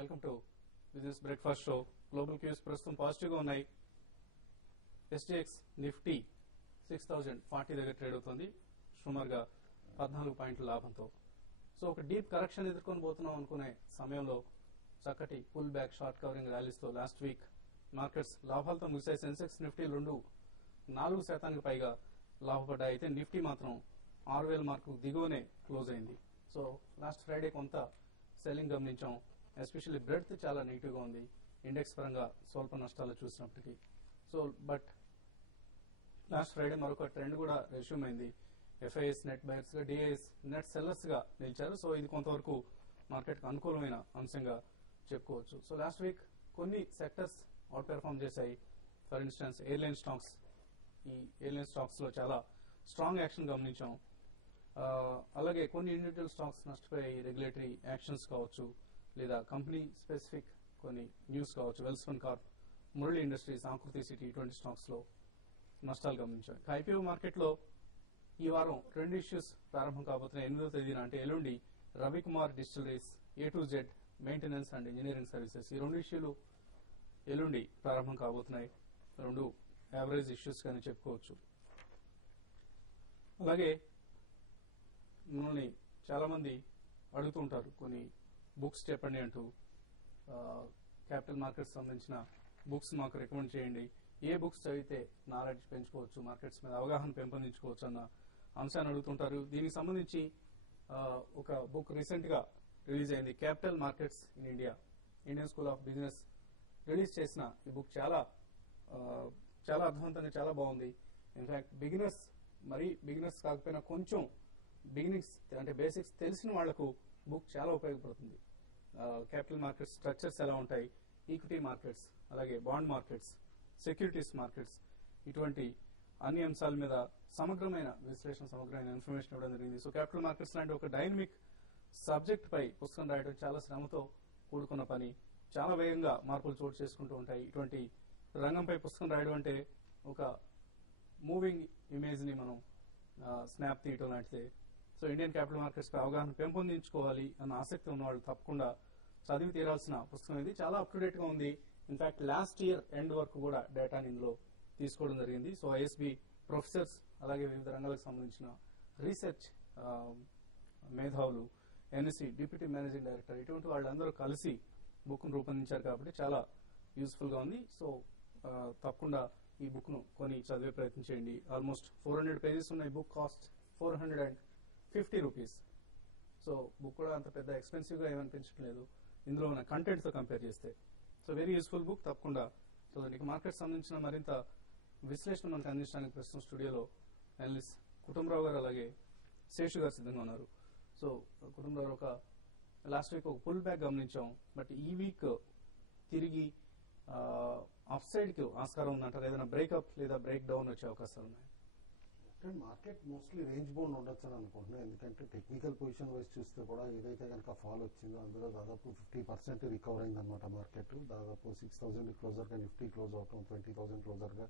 Welcome to business breakfast show. Global cues ప్రస్తుతం positive గా ఉన్నాయి. ఎస్జీఎక్స్ నిఫ్టీ 6040 దగ్గర ట్రేడ్ అవుతుంది, సుమారుగా 14 పాయింట్ల లాభంతో. సో ఒక డీప్ కరెక్షన్ ఎదుర్కొని పోతున్నాం అనుకునే సమయంలో చక్కటి పుల్ బ్యాక్ షార్ట్ కవరింగ్ ర్యాలీస్తో లాస్ట్ వీక్ మార్కెట్స్ లాభాలతో ముగిశాయి. సెన్సెక్స్ నిఫ్టీ 4% పైగా లాభపడ్డాయి. అయితే నిఫ్టీ మాత్రం 6000 మార్కు దిగువనే క్లోజ్ అయింది. సో లాస్ట్ ఫ్రైడే కొంత సెల్లింగ్ గమనించాం. ఎస్పెషల్లీ బ్రెడ్త్ చాలా నెగిటివ్ గా ఉంది ఇండెక్స్ పరంగా స్వల్ప నష్టాలు చూసినప్పటికీ. సో బట్ లాస్ట్ ఫ్రైడే మరొక ట్రెండ్ కూడా రెస్యూమ్ అయింది. ఎఫ్ఐఎస్ నెట్ బయర్స్ గా, డిఐఎస్ నెట్ సెల్లర్స్ గా నిలిచారు. సో ఇది కొంతవరకు మార్కెట్ కు అనుకూలమైన అంశంగా చెప్పుకోవచ్చు. సో లాస్ట్ వీక్ కొన్ని సెక్టర్స్ అవుట్ పెర్ఫార్మ్ చేశాయి. ఫర్ ఇన్స్టెన్స్ ఎయిర్లైన్ స్టాక్స్, ఈ ఎయిర్లైన్ స్టాక్స్ లో చాలా స్ట్రాంగ్ యాక్షన్ గమనించాం. అలాగే కొన్ని ఇండివిజువల్ స్టాక్స్ నష్టపోయాయి. రెగ్యులేటరీ యాక్షన్స్ కావచ్చు, లేదా కంపెనీ స్పెసిఫిక్ కొన్ని న్యూస్ కావచ్చు. వెల్స్పన్ కార్ప్, మురళి ఇండస్ట్రీస్, ఆకృతి సిటీ, ఇటువంటి స్టాక్స్ లో నష్టాలు గమనించాం. ఐపీఓ మార్కెట్ లో ఈ వారం 2 ఇష్యూస్ ప్రారంభం కాబోతున్నాయి. 8వ తేదీన అంటే ఎల్లుండి Ravikumar distilleries, A2Z maintenance and engineering services, ఈ 2 ఇష్యూలు ఎల్లుండి ప్రారంభం కాబోతున్నాయి. 2 యావరేజ్ ఇష్యూస్ గానే చెప్పుకోవచ్చు. అలాగే మనల్ని చాలా మంది అడుగుతుంటారు, కొన్ని బుక్స్ చెప్పండి అంటూ. క్యాపిటల్ మార్కెట్స్ సంబంధించిన బుక్స్ మాకు రికమెండ్ చేయండి. ఏ బుక్స్ చదివితే నాలెడ్జ్ పెంచుకోవచ్చు, మార్కెట్స్ మీద అవగాహన పెంపొందించుకోవచ్చు అన్న అంశాన్ని అడుగుతుంటారు. దీనికి సంబంధించి ఒక బుక్ రీసెంట్ గా రిలీజ్ అయింది, capital markets in India. Indian school of business release చేసిన ఈ బుక్ చాలా అర్థవంతంగా, చాలా బాగుంది. ఇన్ఫాక్ట్ బిగినర్స్, మరీ బిగినర్స్ కాకపోయినా కొంచెం బిగినింగ్స్ అంటే బేసిక్స్ తెలిసిన వాళ్లకు బుక్ చాలా ఉపయోగపడుతుంది. క్యాపిటల్ మార్కెట్స్ స్ట్రక్చర్స్ ఎలా ఉంటాయి, ఈక్విటీ మార్కెట్స్, అలాగే బాండ్ మార్కెట్స్, సెక్యూరిటీస్ మార్కెట్స్, ఇటువంటి అన్ని అంశాల మీద సమగ్రమైన విశ్లేషణ, సమగ్రమైన ఇన్ఫర్మేషన్ ఇవ్వడం జరిగింది. సో క్యాపిటల్ మార్కెట్స్ లాంటి ఒక డైనమిక్ సబ్జెక్ట్ పై పుస్తకం రాయడం చాలా శ్రమతో కూడుకున్న పని. చాలా వేగంగా మార్పులు చోటు చేసుకుంటూ ఉంటాయి. ఇటువంటి రంగంపై పుస్తకం రాయడం అంటే ఒక మూవింగ్ ఇమేజ్ ని మనం స్నాప్ తీయటం లాంటిదే. సో ఇండియన్ క్యాపిటల్ మార్కెట్స్ పై అవగాహన పెంపొందించుకోవాలి అన్న ఆసక్తి ఉన్న వాళ్ళు తప్పకుండా చదివి తీరాల్సిన పుస్తకం ఇది. చాలా అప్ టు డేట్ గా ఉంది. ఇన్ఫాక్ట్ లాస్ట్ ఇయర్ ఎండ్ వరకు కూడా డేటాని ఇందులో తీసుకోవడం జరిగింది. సో ఐఎస్బి ప్రొఫెసర్స్, అలాగే వివిధ రంగాలకు సంబంధించిన రీసెర్చ్ మేధావులు, ఎన్ఎస్సి డిప్యూటీ మేనేజింగ్ డైరెక్టర్, ఇటువంటి వాళ్ళందరూ కలిసి బుక్ ను రూపొందించారు కాబట్టి చాలా యూస్ఫుల్ గా ఉంది. సో తప్పకుండా ఈ బుక్ ను కొని చదివే ప్రయత్నం చేయండి. ఆల్మోస్ట్ 400 పేజెస్ ఉన్న ఈ book cost 450 rupees. So book కూడా అంత పెద్ద ఎక్స్పెన్సివ్ గా ఏమనిపించడం లేదు ఇందులో ఉన్న కంటెంట్ తో కంపేర్ చేస్తే. సో వెరీ యూస్ఫుల్ బుక్, తప్పకుండా చదవండి. మార్కెట్ సంబంధించిన మరింత విశ్లేషణ మనకు అందించడానికి ప్రస్తుతం స్టూడియోలో అనలిస్ట్ కుటుంబరావు గారు, అలాగే శేషు గారు సిద్ధంగా ఉన్నారు. సో కుటుంబరావు, ఒక లాస్ట్ వీక్ ఒక పుల్ బ్యాక్ గమనించాం, బట్ ఈ వీక్ తిరిగి అప్ సైడ్ కి ఆస్కారం ఉందంటారు. ఏదైనా బ్రేక్అప్ లేదా బ్రేక్ డౌన్ వచ్చే అవకాశాలు ఉన్నాయి? మార్కెట్ మోస్ట్లీ రేంజ్ బౌండ్ ఉండొచ్చు అని అనుకుంటున్నాను. ఎందుకంటే టెక్నికల్ పొజిషన్ వైజ్ చూస్తే కూడా ఏదైతే కనుక ఫాల్ వచ్చిందో అందులో దాదాపు 50% రికవర్ అయిందనమాట మార్కెట్. దాదాపు 6000 క్లోజర్ గా నిఫ్టీ క్లోజ్ అవటం, 20,000 క్లోజర్ గా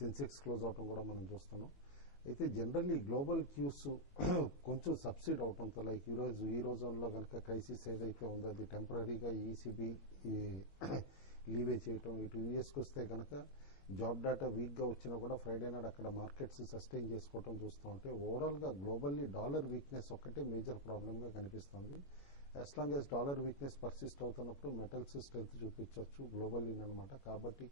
సెన్సెక్స్ క్లోజ్ అవటం కూడా మనం చూస్తున్నాం. అయితే జనరల్లీ గ్లోబల్ క్యూస్ కొంచెం సబ్సిడ్ అవటంతో, లైక్ ఈ రోజుల్లో కనుక క్రైసిస్ ఏదైతే ఉందో అది టెంపరీగా ఈసీబీ లీవే చేయటం, ఇటు యూఎస్కి వస్తే కనుక జాబ్ డేటా వీక్ గా వచ్చినా కూడా ఫ్రైడే నాడు అక్కడ మార్కెట్స్ సస్టైన్ చేసుకోవడం చూస్తూ ఉంటే ఓవరాల్ గా గ్లోబల్లీ డాలర్ వీక్నెస్ ఒక్కటే మేజర్ ప్రాబ్లమ్ గా కనిపిస్తుంది. As long as dollar weakness persist అవుతున్నప్పుడు మెటల్స్ స్ట్రెంత్ చూపించవచ్చు గ్లోబల్లీ అనమాట. కాబట్టి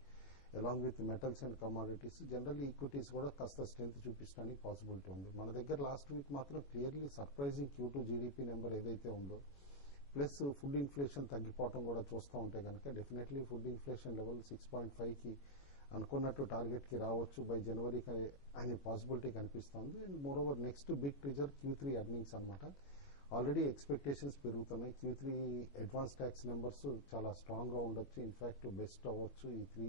along with metals and commodities general equities కూడా కాస్త స్ట్రెంత్ చూపించడానికి పాసిబిలిటీ ఉంది. మన దగ్గర లాస్ట్ వీక్ మాత్రం clearly surprising Q2 GDP number ఏదైతే ఉందో, ప్లస్ ఫుడ్ ఇన్ఫ్లేషన్ తగ్గిపోవడం కూడా చూస్తూ ఉంటే కనుక డెఫినెట్లీ ఫుడ్ ఇన్ఫ్లేషన్ లెవెల్ 6.5 కి అనుకున్నట్టు టార్గెట్ కి రావచ్చు బై జనవరి అనే పాసిబిలిటీ కనిపిస్తుంది. And moreover next big trigger Q3 earnings అనమాట. ఆల్రెడీ ఎక్స్పెక్టేషన్స్ పెరుగుతున్నాయి. Q3 అడ్వాన్స్ ట్యాక్స్ నెంబర్స్ చాలా స్ట్రాంగ్ గా ఉండొచ్చు, ఇన్ఫాక్ట్ బెస్ట్ అవ్వచ్చు ఈ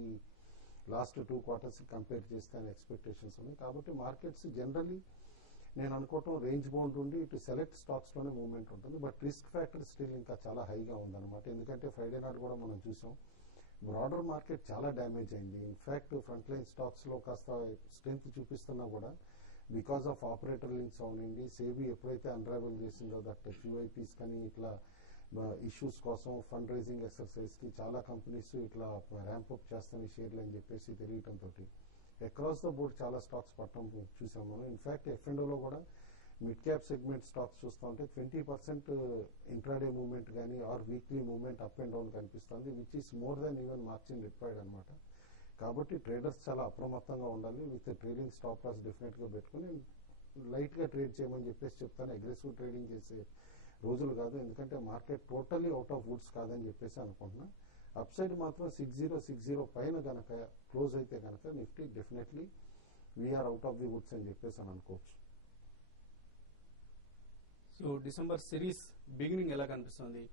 లాస్ట్ 2 క్వార్టర్స్ కంపేర్ చేస్తే అనే ఎక్స్పెక్టేషన్స్ ఉన్నాయి. కాబట్టి మార్కెట్స్ జనరల్లీ నేను అనుకోవటం రేంజ్ బౌండ్ ఉండి ఇటు సెలెక్ట్ స్టాక్స్ లోనే మూవ్మెంట్ ఉంటుంది. బట్ రిస్క్ ఫ్యాక్టర్ స్టిల్ ఇంకా చాలా హైగా ఉందన్నమాట. ఎందుకంటే ఫ్రైడే నాడు కూడా మనం చూసాం బ్రాడర్ మార్కెట్ చాలా డ్యామేజ్ అయింది. ఇన్ఫాక్ట్ ఫ్రంట్ లైన్ స్టాక్స్ లో కాస్త స్ట్రెంత్ చూపిస్తున్నా కూడా బికాస్ ఆఫ్ ఆపరేటర్ లింక్స్ అవునండి, సేబీ ఎప్పుడైతే అన్రావెల్ చేసిందో దట్ క్యూఐపీస్ కానీ ఇట్లా ఇష్యూస్ కోసం ఫండ్ రైజింగ్ ఎక్సర్సైజ్ కి చాలా కంపెనీస్ ఇట్లా ర్యాంప్ అప్ చేస్తాయి షేర్లు అని చెప్పేసి తెలియటంతో అక్రాస్ ద బోర్డ్ చాలా స్టాక్స్ పట్టడం చూసాం మనం. ఇన్ఫాక్ట్ F&Oలో కూడా మిడ్ క్యాప్ సెగ్మెంట్ స్టాక్స్ చూస్తూ ఉంటే 20% ఇంట్రాడే మూవ్మెంట్ కానీ or weekly movement up and down కనిపిస్తుంది, which is more than even margin required అనమాట. కాబట్టి ట్రేడర్స్ చాలా అప్రమత్తంగా ఉండాలి. With trading stop loss definite గా పెట్టుకుని లైట్ గా ట్రేడ్ చేయమని చెప్పేసి చెప్తాను. అగ్రెసివ్ ట్రేడింగ్ చేసే రోజులు కాదు, ఎందుకంటే market totally out of Woods కాదని చెప్పేసి అనుకుంటున్నా. అప్ సైడ్ మాత్రం 6060 పైన గనక క్లోజ్ అయితే గనక Nifty definitely we are out of the woods అని చెప్పేసి అని అనుకోవచ్చు. సో డిసెంబర్ సిరీస్ బిగినింగ్ ఎలా కనిపిస్తుంది?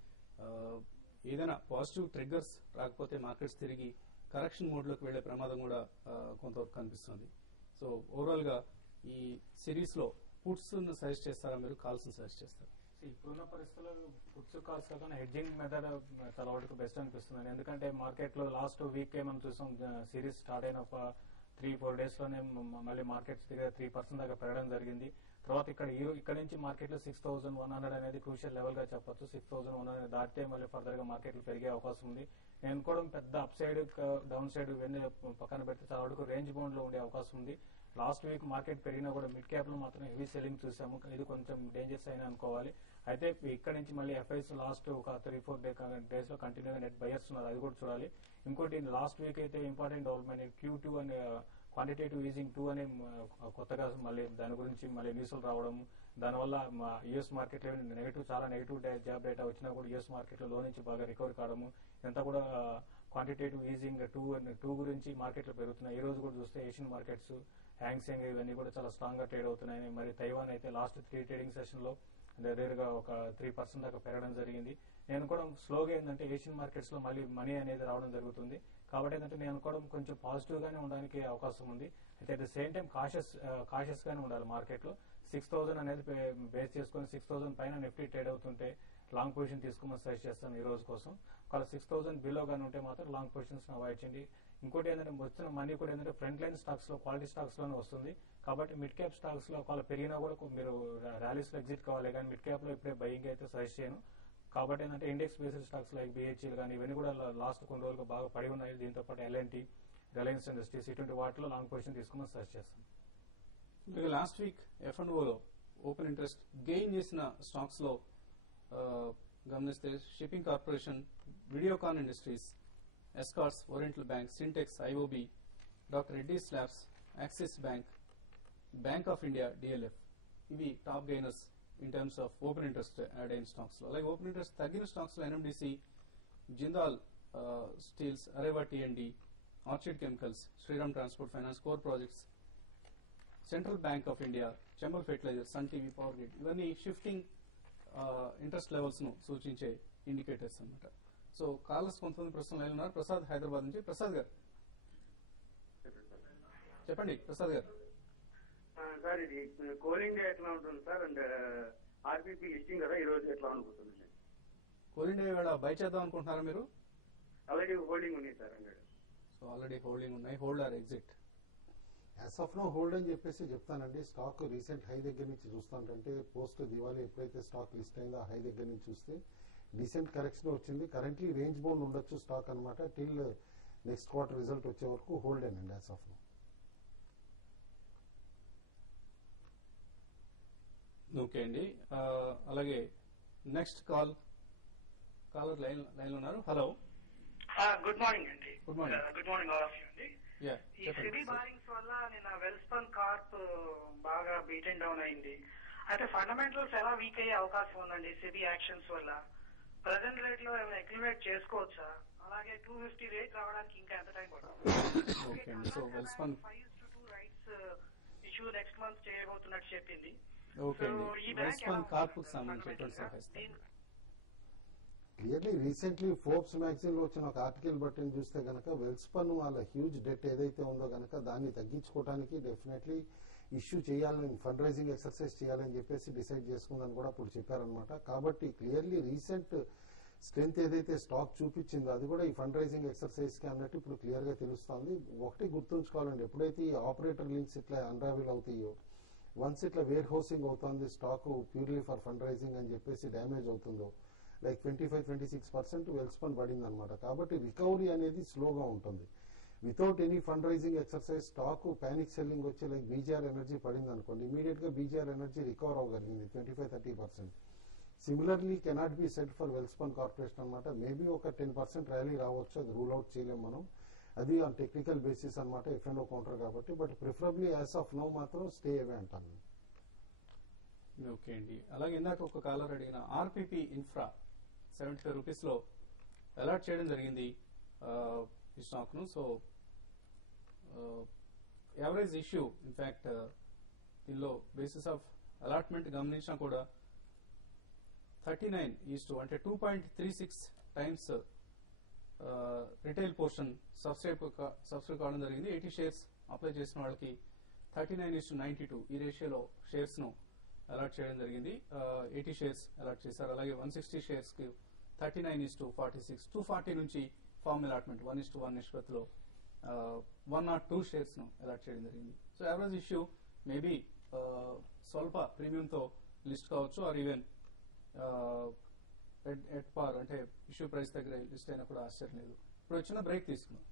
ఏదైనా పాజిటివ్ ట్రిగ్గర్స్ రాకపోతే మార్కెట్స్ తిరిగి కరెక్షన్ మోడ్ లోకి వెళ్లే ప్రమాదం కూడా కొంతవరకు కనిపిస్తుంది. సో ఓవరాల్ గా ఈ సిరీస్ లో పుట్స్ సజెస్ట్ చేస్తారా మీరు, కాల్స్ సజెస్ట్ చేస్తారా? ఇప్పుడున్న పరిస్థితుల్లో పుట్స్ కాల్స్ కాకుండా హెడ్జింగ్ మెథడ్ చాలా వరకు బెస్ట్ అనిపిస్తుంది. ఎందుకంటే మార్కెట్ లో లాస్ట్ వీక్ మనం చూసాం, సిరీస్ స్టార్ట్ అయిన 3-4 days లోనే మళ్ళీ మార్కెట్స్ దగ్గర 3% దాకా పెరగడం జరిగింది. తర్వాత ఇక్కడ నుంచి మార్కెట్ లో 6100 అనేది క్రూషియల్ లెవెల్ గా చెప్పొచ్చు. 6100 దాటితే మళ్ళీ ఫర్దర్ గా మార్కెట్లు పెరిగే అవకాశం ఉంది. నేను కూడా పెద్ద అప్ సైడ్ డౌన్ సైడ్ ఇవన్నీ పక్కన పెడితే చాలా వరకు రేంజ్ బౌండ్ లో ఉండే అవకాశం ఉంది. లాస్ట్ వీక్ మార్కెట్ పెరిగినా కూడా మిడ్ క్యాప్ లో మాత్రం హెవీ సెల్లింగ్ చూసాము, ఇది కొంచెం డేంజర్స్ అయినా అనుకోవాలి. అయితే ఇక్కడ నుంచి మళ్ళీ ఎఫ్ఐస్ లాస్ట్ ఒక 3-4 days లో కంటిన్యూగా నెట్ బయర్స్ ఉన్నారు, అది కూడా చూడాలి. ఇంకోటి లాస్ట్ వీక్ అయితే ఇంపార్టెంట్ డెవలప్మెంట్ Q2 అనే క్వాంటిటేటివ్ ఈజింగ్ 2 అనే కొత్తగా మళ్ళీ దాని గురించి మళ్ళీ న్యూస్లు రావడం, దానివల్ల యుఎస్ మార్కెట్ లో చాలా నెగిటివ్ జాబ్ డేటా వచ్చినా కూడా యుఎస్ మార్కెట్ లో నుంచి బాగా రికవర్ కావడము, ఇదంతా కూడా క్వాంటిటేటివ్ ఈజింగ్ 2 గురించి మార్కెట్లు పెరుగుతున్నాయి. ఈ రోజు కూడా చూస్తే ఏషియన్ మార్కెట్స్ హ్యాంగ్సెంగ్ ఇవన్నీ కూడా చాలా స్ట్రాంగ్ గా ట్రేడ్ అవుతున్నాయి. మరి తైవాన్ అయితే లాస్ట్ 3 ట్రేడింగ్ సెషన్ లో దగ్గరగా ఒక 3% దాకా పెరగడం జరిగింది. నేను కూడా స్లోగా ఏంటంటే ఏషియన్ మార్కెట్స్ లో మళ్ళీ మనీ అనేది రావడం జరుగుతుంది. కాబట్టి ఏంటంటే నేను కూడా కొంచెం పాజిటివ్ గానే ఉండడానికి అవకాశం ఉంది. అయితే at the same time cautious గానే ఉండాలి. మార్కెట్ లో 6000 అనేది బేస్ చేసుకుని 6000 పైన నిఫ్టీ ట్రేడ్ అవుతుంటే లాంగ్ పొజిషన్ తీసుకోమని సజెస్ట్ చేస్తాను ఈ రోజు కోసం. ఒకవేళ 6000 బిలో గానీ ఉంటే మాత్రం లాంగ్ పొజిషన్స్ అవాయిడ్ చేయండి. ఇంకోటి ఏంటంటే వచ్చిన మనీ కూడా ఏంటంటే ఫ్రంట్ లైన్ స్టాక్స్ లో క్వాలిటీ స్టాక్స్ లోనే వస్తుంది. కాబట్టి మిడ్ క్యాప్ స్టాక్స్ లో ఒకవేళ పెరిగినా కూడా మీరు ర్యాలీస్ లో ఎగ్జిట్ కావాలి, కానీ మిడ్ క్యాప్ లో ఇప్పుడే బయింగ్ అయితే సజెస్ట్ చేయను. కాబట్టి ఏంటంటే index based stocks like BHEL కానీ ఇవన్నీ కూడా లాస్ట్ కొన్ని రోజులుగా బాగా పడి ఉన్నాయి. దీంతో పాటు L&T, రిలయన్స్ ఇండస్ట్రీస్ ఇటువంటి వాటిలో లాంగ్ పొజిషన్ తీసుకోమని సజెస్ట్ చేస్తాను. లాస్ట్ వీక్ F&Oలో ఓపెన్ ఇంట్రెస్ట్ గెయిన్ చేసిన స్టాక్స్ లో గమనిస్తే shipping corporation, Videocon Industries, Escorts, oriental bank, Sintex, IOB, doctor Reddy's labs, Axis bank, bank of India, DLF ఇవి top gainers in terms of open interest add అయిన stocks లో. అలాగే open interest తగ్గిన stocks లో NMDC, Jindal steels, Areva T&D, orchid chemicals, Shriram transport finance, core projects, central bank of India, Chambal fertiliser, Sun TV, power grid ఇవన్నీ shifting interest levels ను సూచించే indicators అన్నమాట. So callers కొంతమంది ప్రశ్నలు ఉన్నారు. ప్రసాద్ హైదరాబాద్ నుంచి. ప్రసాద్ గారు చెప్పండి. ప్రసాద్ గారు సార్, ఇది కోల్ ఇండియా ఎట్లా ఉంటుంది సార్? అండ్ RPP లిస్టింగ్ కదా, ఈ రోజు ఎట్లా అనుకుంటుంది? కోల్ ఇండియా వేళ బై చేద్దాం అనుకుంటున్నారా మీరు? ఆల్రెడీ హోల్డింగ్ ఉంది సార్. సో ఆల్రెడీ హోల్డింగ్ ఉన్నాయి. Hold or exit? As of no hold అని చెప్పేసి చెప్తానండి. స్టాక్ రీసెంట్ హై దగ్గర నుంచి చూస్తానంటే పోస్ట్ దివాళీ ఎప్పుడైతే స్టాక్ లిస్ట్ అయిందో ఆ హై దగ్గర నుంచి చూస్తే డీసెంట్ కరెక్షన్ వచ్చింది. కరెంట్లీ రేంజ్ బౌండ్ ఉండొచ్చు స్టాక్ అనమాట. టిల్ నెక్స్ట్ క్వార్టర్ రిజల్ట్ వచ్చే వరకు హోల్డ్ అండి యాజ్ ఆఫ్ నో. ఓకే అండి. అలాగే నెక్స్ట్ కాలర్ లైన్ లో ఉన్నారు. హలో, గుడ్ మార్నింగ్ అండి. Good morning. Good morning all of you అండి. ఈ సెబీ బారింగ్స్ వల్ల నిన్న వెల్స్పన్ కార్ప్ బాగా బీట్ అండ్ డౌన్ అయింది. అయితే ఫండమెంటల్స్ ఎలా వీక్ అయ్యే అవకాశం ఉందండి సెబీ యాక్షన్స్ వల్ల? ప్రెసెంట్ రేట్ లో ఏమైనా అక్యుములేట్ చేసుకోవచ్చా? అలాగే 250 రేట్ రావడానికి ఇంకా ఎంత టైం పడుతుంది? So Welspun 5-2 rights issue next month చేయబోతున్నట్టు చెప్పింది. ఓకే అండి. వెల్స్పన్ కార్ప్ కు సంబంధించినటువంటి సలహా క్లియర్లీ రీసెంట్లీ ఫోర్బ్స్ మ్యాగజైన్ లో వచ్చిన ఒక ఆర్టికల్ బట్టి చూస్తే గనక వెల్స్పన్ వాళ్ళ హ్యూజ్ డెట్ ఏదైతే ఉందో గనక దాన్ని తగ్గించుకోవడానికి డెఫినెట్లీ ఇష్యూ చేయాలని, ఫండ్ రైజింగ్ ఎక్సర్సైజ్ చేయాలని చెప్పేసి డిసైడ్ చేసుకుందని కూడా ఇప్పుడు చెప్పారనమాట. కాబట్టి క్లియర్లీ రీసెంట్ స్ట్రెంత్ ఏదైతే స్టాక్ చూపించిందో అది కూడా ఈ ఫండ్ రైజింగ్ ఎక్సర్సైజ్ కి అన్నట్టు ఇప్పుడు క్లియర్ గా తెలుస్తోంది. ఒకటి గుర్తుంచుకోవాలండి, ఎప్పుడైతే ఈ ఆపరేటర్ లింక్స్ ఇట్లా అన్రావిల్ అవుతాయో, వన్స్ ఇట్లా వేర్ హౌసింగ్ అవుతుంది stock purely for fund raising అని చెప్పేసి డ్యామేజ్ అవుతుందో, లైక్ 25-26% వెల్స్పన్ పడింది అనమాట. కాబట్టి రికవరీ అనేది స్లోగా ఉంటుంది. Without any fund raising exercise stock panic selling వచ్చి లైక్ బీజీఆర్ ఎనర్జీ పడింది అనుకోండి, ఇమీడియట్ గా బీజీఆర్ ఎనర్జీ రికవర్ అవ్వగలిగింది 25-30%. Similarly cannot be set for Welspun corporation అనమాట. మేబీ ఒక 10% ర్యాలీ రావచ్చు, అది రూల్ అవుట్ చేయలేం మనం. అది ఆన్ టెక్నికల్ బేసిస్ అనమాట, F&O కౌంటర్ కాబట్టి. But preferably as of now మాత్రం స్టే అవే అంటాను. ఓకే అండి. అలాగే ఇందాక ఒక కాలర్ అడిగిన ఆర్పిపి ఇన్ఫ్రా 75 రూపీస్ లో అలాట్ చేయడం జరిగింది ఈ స్టాక్ ను. సో యావరేజ్ ఇష్యూ ఇన్ఫాక్ట్ దీనిలో బేసిస్ ఆఫ్ అలాట్మెంట్ గమనించినా కూడా 39:2 అంటే 2.36 టైమ్స్ రిటైల్ పోర్షన్ సబ్స్క్రైబ్ కావడం జరిగింది. 80 షేర్స్ అప్లై చేసిన వాళ్ళకి 39:92 ఈ రేషియోలో షేర్స్ ను అలాట్ చేయడం జరిగింది. 80 షేర్స్ అలాట్ చేశారు. అలాగే 160 షేర్స్ కి 39:46 240 నుంచి ఫార్మ్ అలాట్మెంట్ 1:1 నిష్పత్తిలో 102 షేర్స్ ను అలాట్ చేయడం జరిగింది. సో యావరేజ్ ఇష్యూ మేబీ స్వల్ప ప్రీమియంతో లిస్ట్ కావచ్చు, ఆర్ ఈవెన్ ఎట్ పార్ అంటే ఇష్యూ ప్రైస్ దగ్గర లిస్ట్ అయినా కూడా ఆశ్చర్యం లేదు. ఇప్పుడు వచ్చిన బ్రేక్ తీసుకున్నాం.